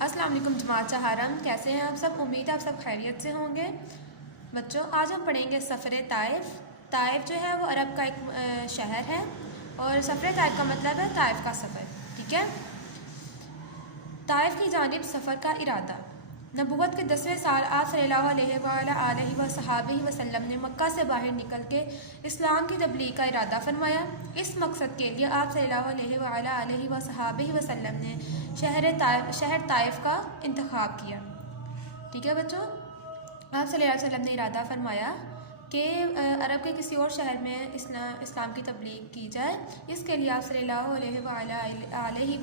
अस्सलाम वालेकुम जमात चहारम, कैसे हैं आप सब। उम्मीद है आप सब खैरियत से होंगे। बच्चों, आज हम पढ़ेंगे सफ़र ताइफ। ताइफ जो है वो अरब का एक शहर है और सफ़र ताइफ का मतलब है ताइफ का सफ़र। ठीक है। ताइफ की जानिब सफ़र का इरादा। नबूवत के 10वें साल आप सल्लल्लाहु अलैहि वसल्लम ने मक्का से बाहर निकल के इस्लाम की तबलीग का इरादा फरमाया। इस मकसद के लिए आप सल्लल्लाहु अलैहि वसल्लम ने शहर ताइफ का इंतखाब किया। ठीक है बच्चों, आप सल्लल्लाहु अलैहि वसल्लम ने इरादा फरमाया कि अरब के किसी और शहर में इस्लाम की तबलीग की जाए। इसके लिए आप सल्लल्लाहु अलैहि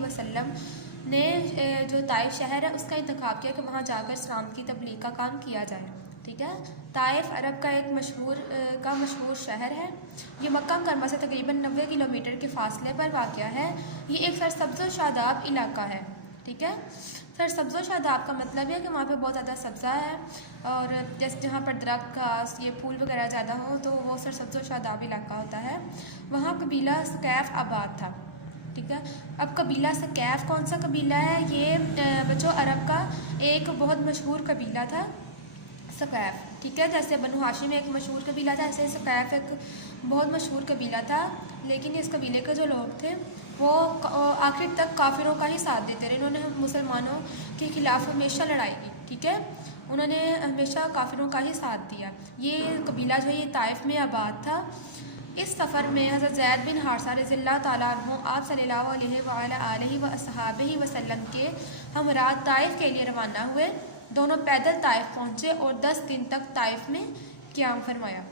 वसल्लम ने जो ताइफ शहर है उसका इंतखाब किया कि वहाँ जाकर इस्लाम की तबलीग का काम किया जाए। ठीक है। ताइफ अरब का एक मशहूर शहर है। ये मक्का मुकर्रमा से तकरीबन 90 किलोमीटर के फासले पर वाक़या है। ये एक सरसब्ज़ व शादाब इलाका है। ठीक है। सरसब्ज़ व शादाब का मतलब है कि वहाँ पे बहुत ज़्यादा सब्ज़ा है और जैसे जहाँ पर दरख्त घास ये फूल वगैरह ज़्यादा हो तो वो सरसब्ज़ व शादाब इलाका होता है। वहाँ कबीला सकैफ़ आबाद था। ठीक है। अब कबीला सकैफ़ कौन सा कबीला है? ये बच्चों अरब का एक बहुत मशहूर कबीला था सकैफ़। ठीक है। जैसे बनु हाशिम एक मशहूर कबीला था, ऐसे सकैफ़ एक बहुत मशहूर कबीला था। लेकिन इस कबीले के जो लोग थे वो आखिर तक काफिरों का ही साथ देते रहे। इन्होंने मुसलमानों के खिलाफ हमेशा लड़ाई की। ठीक है। उन्होंने हमेशा काफिरों का ही साथ दिया। ये कबीला जो है ये ताइफ में आबाद था। इस सफ़र में हज़रत ज़ैद बिन हारिसा रज़ियल्लाहु ताला अन्हु आप सल्लल्लाहु अलैहि वसल्लम के हमरा ताइफ के लिए रवाना हुए। दोनों पैदल ताइफ पहुँचे और 10 दिन तक ताइफ में क़याम फरमाया।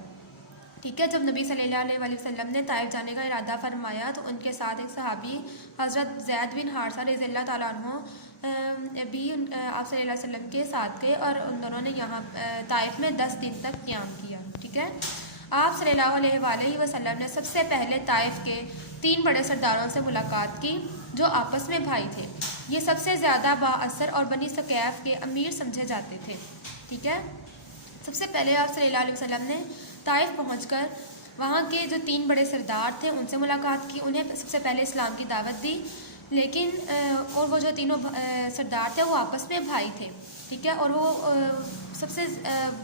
ठीक है। जब नबी सल्लल्लाहु अलैहि वसल्लम ने ताइफ जाने का इरादा फरमाया तो उनके साथ एक सहाबी हज़रत ज़ैद बिन हारिसा रज़ियल्लाहु ताला अन्हु भी आप सल्लल्लाहु अलैहि वसल्लम के साथ गए और उन दोनों ने यहाँ ताइफ में 10 दिन तक क़याम किया। ठीक है। आप सल्लल्लाहु अलैहि वसल्लम ने सबसे पहले ताइफ के 3 बड़े सरदारों से मुलाकात की जो आपस में भाई थे। ये सबसे ज़्यादा बाअसर और बनी सकैफ़ के अमीर समझे जाते थे। ठीक है। सबसे पहले आप सल्लल्लाहु अलैहि वसल्लम ने ताइफ पहुंचकर वहाँ के जो 3 बड़े सरदार थे उनसे मुलाकात की। उन्हें सबसे पहले इस्लाम की दावत दी। लेकिन और वो जो तीनों सरदार थे वो आपस में भाई थे। ठीक है। और वो सबसे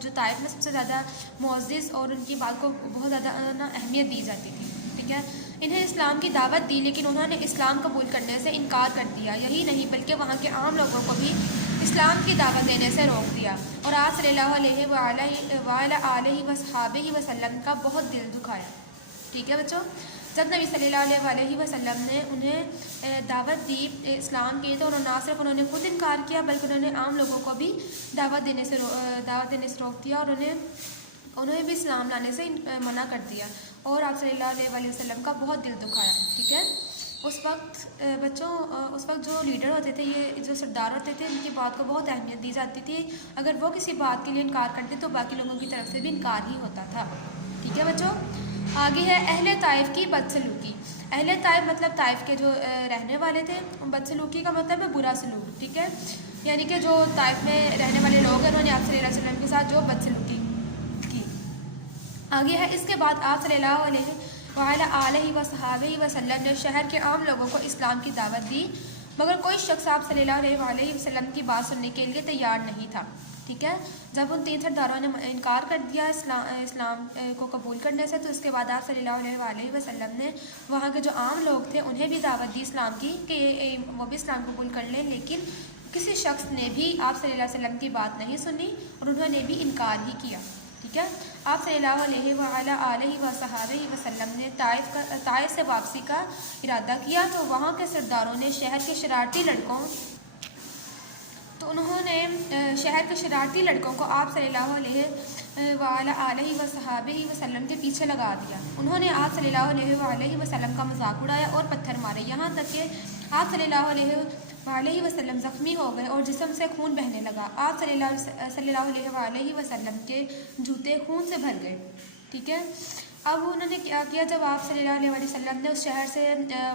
जो ताइफ में सबसे ज़्यादा मुअज़्ज़िज़ और उनकी बात को बहुत ज़्यादा अहमियत दी जाती थी। ठीक है। इन्हें इस्लाम की दावत दी लेकिन उन्होंने इस्लाम कबूल करने से इनकार कर दिया। यही नहीं बल्कि वहाँ के आम लोगों को भी इस्लाम की दावत देने से रोक दिया और आप सल्लल्लाहु अलैहि वसल्लम का बहुत दिल दुखाया। ठीक है बच्चों, जब नबी सल्लल्लाहु अलैहि वसल्लम ने उन्हें दावत दी इस्लाम की तो ना सिर्फ उन्होंने खुद इनकार किया बल्कि उन्होंने आम लोगों को भी दावत देने से रोक दिया और उन्हें भी इस्लाम लाने से मना कर दिया और आप सल्लल्लाहु अलैहि वसल्लम का बहुत दिल दुखाया। ठीक है। उस वक्त बच्चों उस वक्त जो लीडर होते थे, ये जो सरदार होते थे, उनकी बात को बहुत अहमियत दी जाती थी। अगर वो किसी बात के लिए इनकार करते तो बाकी लोगों की तरफ से भी इनकार ही होता था। ठीक है बच्चों, आगे है अहले ताइफ की बदसलूकी। अहले ताइफ मतलब ताइफ के जो रहने वाले थे। बदसलूकी का मतलब है बुरा सलूक। ठीक है। यानी कि जो ताइफ में रहने वाले लोग हैं उन्होंने आप सल्लल्लाहु अलैहि वसल्लम के साथ जो बदसलूकी की। आगे है इसके बाद आप सल्लल्लाहु अलैहि वसल्लम ने शहर के आम लोगों को इस्लाम की दावत दी मगर कोई शख्स आप सल्लल्लाहु अलैहि वसल्लम की बात सुनने के लिए तैयार नहीं था। ठीक है। जब उन 3 सरदारों ने इनकार कर दिया इस्लाम को कबूल करने से तो उसके बाद आप सल्लल्लाहु अलैहि वसल्लम ने वहाँ के जो आम लोग थे उन्हें भी दावत दी इस्लाम की कि वो भी इस्लाम कबूल कर लें। लेकिन किसी शख्स ने भी आप सल्लल्लाहु अलैहि वसल्लम की बात नहीं सुनी और उन्होंने भी इनकार ही किया। ठीक है। आप सल्लल्लाहु अलैहि वसल्लम ने ताइफ से वापसी का इरादा किया तो वहाँ के सरदारों ने शहर के शरारती लड़कों को आप सल्लल्लाहु अलैहि वसल्लम के पीछे लगा दिया। उन्होंने आप सल्लल्लाहु अलैहि वसल्लम का मजाक उड़ाया और पत्थर मारे, यहाँ तक कि आप सल्लल्लाहु अलैहि वसल्लम ज़ख्मी हो गए और जिस्म से खून बहने लगा। आप सल्लल्लाहु अलैहि वसल्लम के जूते खून से भर गए। ठीक है। अब उन्होंने क्या किया, जब आप सल्लल्लाहु अलैहि वसल्लम ने उस शहर से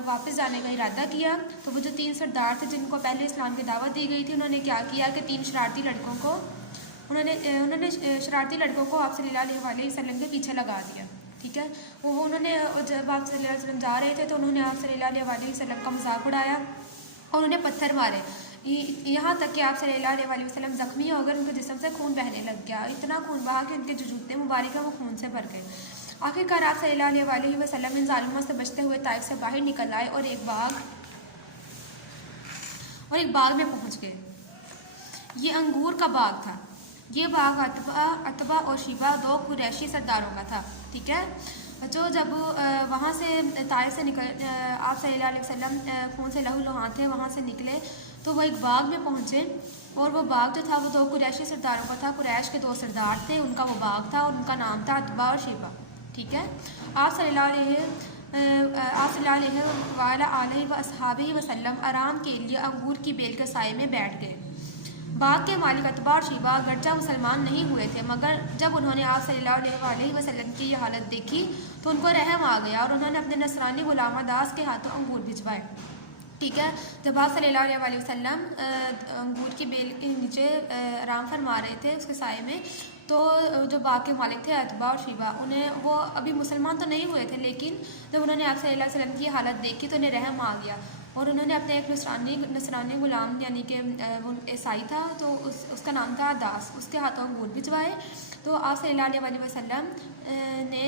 वापस जाने का इरादा किया तो वो जो 3 सरदार थे जिनको पहले इस्लाम की दावत दी गई थी उन्होंने क्या किया कि 3 शरारती लड़कों को उन्होंने शरारती लड़कों को आप सल्लल्लाहु अलैहि वसल्लम के पीछे लगा दिया। ठीक है। उन्होंने जब आप सल्लल्लाहु अलैहि वसल्लम जा रहे थे तो उन्होंने आप सल्लल्लाहु अलैहि वसल्लम का मजाक उड़ाया और उन्हें पत्थर मारे। यहाँ तक कि आप सल्लल्लाहु अलैहि वसल्लम ज़ख्मी हो गए, उनके जिस्म से खून बहने लग गया, इतना खून बहा कि उनके जो जूते मुबारक हैं वो खून से भर गए। आखिरकार आप सल्लल्लाहु अलैहि वसल्लम इन ज़ालिमों से बचते हुए ताइफ से बाहर निकल आए और एक बाग में पहुँच गए। ये अंगूर का बाग था। ये बाग अतबा और शिबा 2 कुरैशी सरदारों का था। ठीक है बच्चों, जब वहाँ से ताइफ से निकल आप सल्लल्लाहु अलैहि वसल्लम खून से लहू लुहान थे, वहाँ से निकले तो वो एक बाग में पहुँचे और वो बाग जो था वो 2 कुरैशी सरदारों का था। कुरैश के 2 सरदार थे, उनका वो बाग था और उनका नाम था अतबा और शिबा। ठीक है, आप सल्लल्लाहु अलैहि वसल्लम आराम के लिए अंगूर की बेल के साए में बैठ गए। बाग के मालिक अतबा और शिबा गरचा मुसलमान नहीं हुए थे, मगर जब उन्होंने आप सल्लल्लाहु अलैहि वसल्लम की यह हालत देखी तो उनको रहम आ गया और उन्होंने अपने नसरानी गुलाम दास के हाथों अंगूर भिजवाए। ठीक है, जब आप सल्लल्लाहु अलैहि वसल्लम अंगूर की बेल के नीचे आराम फरमा रहे थे उसके साए में, तो जो बाग के मालिक थे अतबा और शिबा, उन्हें वो अभी मुसलमान तो नहीं हुए थे, लेकिन जब उन्होंने आप सल्लल्लाहु अलैहि वसल्लम की हालत देखी तो उन्हें रहम आ गया और उन्होंने अपने एक नसरानी गुलाम यानी कि वो ईसाई था तो उसका नाम था दास, उसके हाथों अंगूर भिजवाए। तो आप सल्लल्लाहु अलैहि वसल्लम ने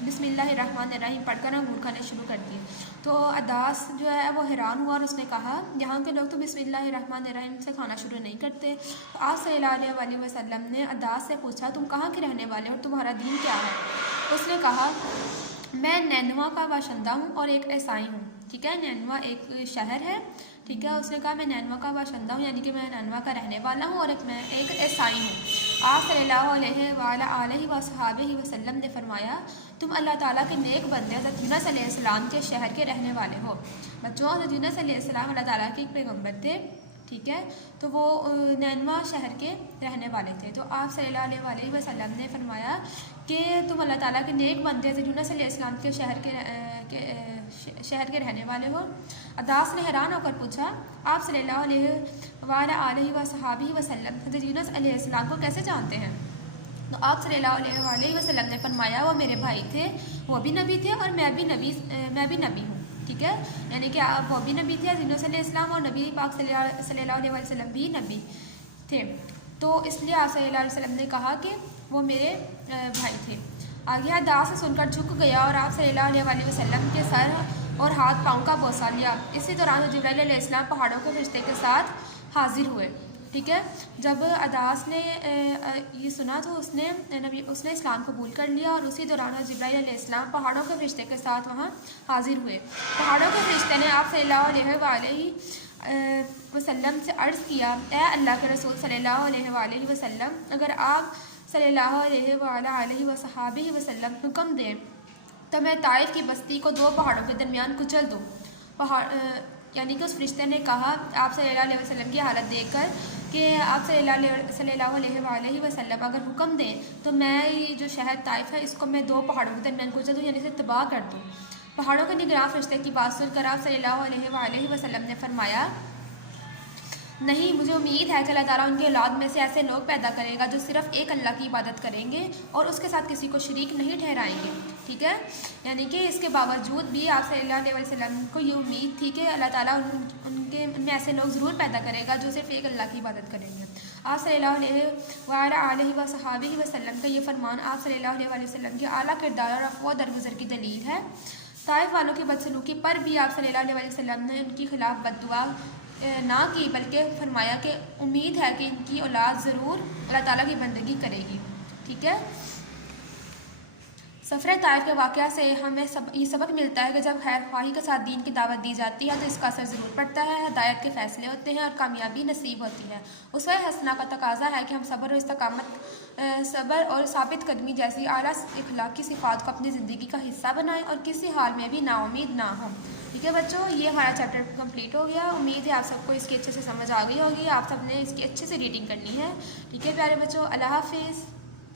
बिस्मिल्लाहिर्रहमानिर्रहीम पढ़कर अंगूर खाने शुरू कर दिए। तो अदास जो है वो हैरान हुआ और उसने कहा यहाँ के लोग तो बिस्मिल्लाहिर्रहमानिर्रहीम से खाना शुरू नहीं करते। तो आप सल्लल्लाहु अलैहि वसल्लम ने अदास से पूछा तुम कहाँ के रहने वाले हो और तुम्हारा दीन क्या है? उसने कहा मैं नैनवा का बाशिंदा हूँ और एक ईसाई हूँ। ठीक है, नैनवा एक शहर है। ठीक है, उसने कहा मैं नैनवा का बाशिंदा हूँ यानी कि मैं नैनवा का रहने वाला हूँ और मैं एक ईसाई हूँ। आप सल्लल्लाहु अलैहि वसल्लम ने फरमाया तुम अल्लाह ताला के नेक बंदे हज़रत यूनुस अलैहिस्सलाम के शहर के रहने वाले हो। बच्चों, हज़रत यूनुस अलैहिस्सलाम अल्लाह ताला के एक पैगम्बर थे। ठीक है, तो वो नैनवा शहर के रहने वाले थे। तो आप सल्लल्लाहु अलैहि वसल्लम ने फरमाया कि तुम अल्लाह ताला के नेक बंदे हज़रत यूनुस अलैहिस्सलाम के शहर के रहने वाले हो। अदास ने हैरान होकर पूछा आप सल्लल्लाहु अलैहि वसल्लम हज़रत यूनुस अलैहिस्सलाम को कैसे जानते हैं? तो आप सल्लल्लाहु अलैहि वसल्लम ने फरमाया वो मेरे भाई थे, वो भी नबी थे और मैं भी नबी हूँ। ठीक है, यानी कि वो भी नबी थे यूनुस अलैहिस्सलाम और नबी पाक सल्लल्लाहु अलैहि वसल्लम भी नबी थे। तो इसलिए आप सल्लल्लाहु अलैहि वसल्लम ने कहा कि वो मेरे भाई थे। आगे अदास से सुनकर झुक गया और आप सल्लल्लाहु अलैहि वसल्लम के सर और हाथ पाँव का बोसा लिया। इसी दौरान जिब्राइल अलैहिस्सलाम पहाड़ों के फरिश्ते के साथ हाजिर हुए। ठीक है, जब अदास ने ये सुना तो उसने इस्लाम कबूल कर लिया और उसी दौरान जिब्राइल अलैहिस्सलाम पहाड़ों के फरिश्ते के साथ वहाँ हाजिर हुए। पहाड़ों के फरिश्ते ने आप सल्लल्लाहु अलैहि वसल्लम से अर्ज़ किया ए अल्लाह के रसूल सल्लल्लाहु अलैहि वसल्लम, अगर आप सल्लल्लाहु अलैहि वसल्लम हुक्म दें तो मैं ताइफ की बस्ती को 2 पहाड़ों के दरमियान कुचल दूँ। यानी कि उस फरिश्ते ने कहा आप सल्लल्लाहु अलैहि वसल्लम की हालत देखकर कि आप सल्लल्लाहु अलैहि वसल्लम अगर हुक्म दें तो मैं ये जो शहर ताइफ है इसको मैं 2 पहाड़ों के दरमियान कुचल दूँ, यानी इसे तबाह कर दूँ। पहाड़ों के निगरान फरिश्ते की बात सुनकर आप सल्लल्लाहु अलैहि वसल्लम ने फरमाया नहीं, मुझे उम्मीद है कि अल्लाह ताला उनकी औलाद में से ऐसे लोग पैदा करेगा जो सिर्फ एक अल्लाह की इबादत करेंगे और उसके साथ किसी को शरीक नहीं ठहराएंगे। ठीक है, यानी कि इसके बावजूद भी आप सल्लल्लाहु अलैहि वसल्लम को ये उम्मीद थी कि अल्लाह ताला उनमें ऐसे लोग ज़रूर पैदा करेगा जो सिर्फ एक अल्लाह की इबादत करेंगे। आप सल्लल्लाहु अलैहि वसल्लम का ये फरमान आप सल्लल्लाहु अलैहि वसल्लम के आला किरदार और अफ़वा दरगुज़र की दलील है। ताइफ वालों की बदसलूकी पर भी आप सल्लल्लाहु अलैहि वसल्लम ने उनकी खिलाफ बद्दुआ ना की, बल्कि फरमाया कि उम्मीद है कि इनकी औलाद ज़रूर अल्लाह ताला की बंदगी करेगी। ठीक है, सफ़र ताइफ के वाक़या से हमें ये सबक मिलता है कि जब खैर ख्वाही के साथ दीन की दावत दी जाती है तो इसका असर ज़रूर पड़ता है, हदायत के फ़ैसले होते हैं और कामयाबी नसीब होती है। उसवा हसना का तकाजा है कि हम सब्र और इस्तकामत सब्र और साबित कदमी जैसी आला इखलाक की सिफ़ात को अपनी ज़िंदगी का हिस्सा बनाएं और किसी हाल में भी नाउमीद ना हों। ठीक है बच्चों, ये हमारा चैप्टर कंप्लीट हो गया। उम्मीद है आप सबको इसकी अच्छे से समझ आ गई होगी। आप सब ने इसकी अच्छे से रीडिंग करनी है। ठीक है प्यारे बच्चों, अल्लाह हाफिज़।